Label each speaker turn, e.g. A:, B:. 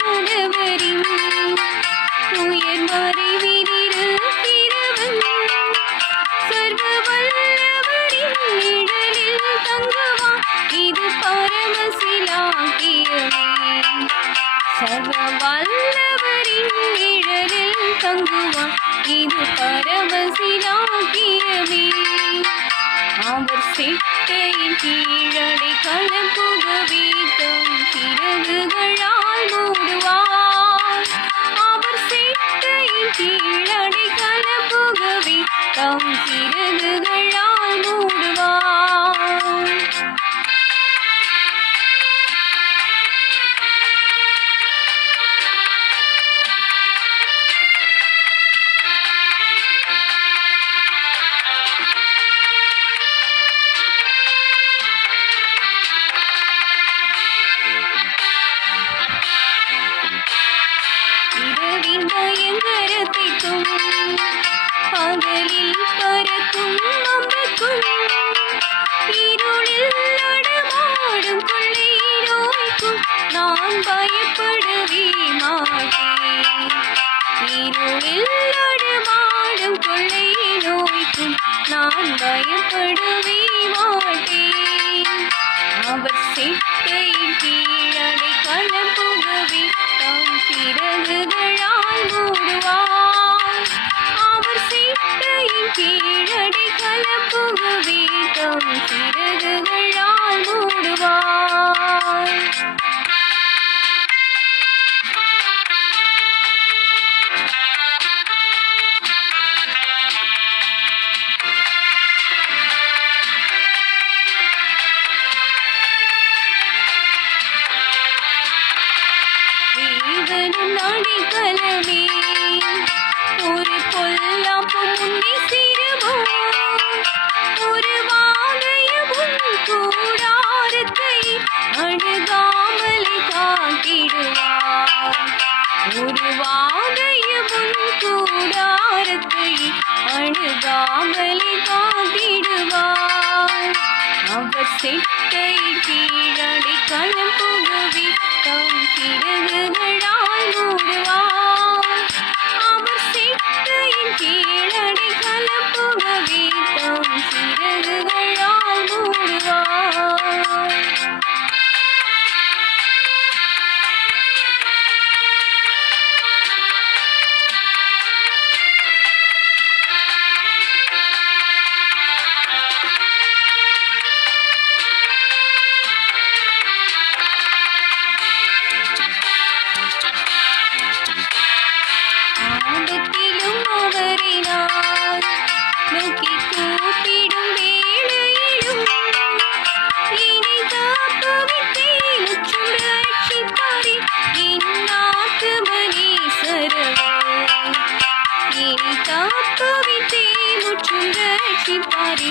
A: வானவரின் உயர் மறைவினிருக்கிறவன் சர்வ வல்லவரின் நிழலில் தங்குவான் இது பரமசிலாக்கியமே சர்வ வல்லவரின் நிழலில் தங்குவான் இது பரமசிலாக்கியமே அவர் சிட்டையின் கீழடை கலப்புக வீட்டம் சிறகுகளால் வீட்டம் சிறகுகளால் மூடுவார் இரவின் பயங்கரத்திற்கும் பகலில் பறக்கும் நம்பக்கும் இருளில் நடமாடும் கொள்ளை நோய்க்கும் நான் பயப்படவே மாட்டேன். இருளில் நடமாடும் கொள்ளை நோய்க்கும் நான் பயப்படவே மாட்டேன். அவர் சிட்டையின் கீழடை கலப்புகவே தம் சிறகுகளால் மூடுவார். கீழடி கலப்புகவே தம் சிறகுகளால் மூடுவார் தேவனும் ஒரு பொல்லாப்பு முன்னே சிறுவோம் ஒரு வாழையவும் கூடாரத்தை அணுகாமல் காத்திடுவார் ஒரு வாழையவும் கூடாரத்தை அணுகாமல் காத்திடுவார் அவர் செட்டை தீ ஆபத்திலும் அவரை நான் நோக்கி கூப்பிடும் வேளையிலும் என்னை காப்பவித்தேன் உற்றும் ரட்சிப்பாரே என் ஆத்துமனீசரவர் என்னை காப்பவித்தேன் உற்றும் ரட்சிப்பாரே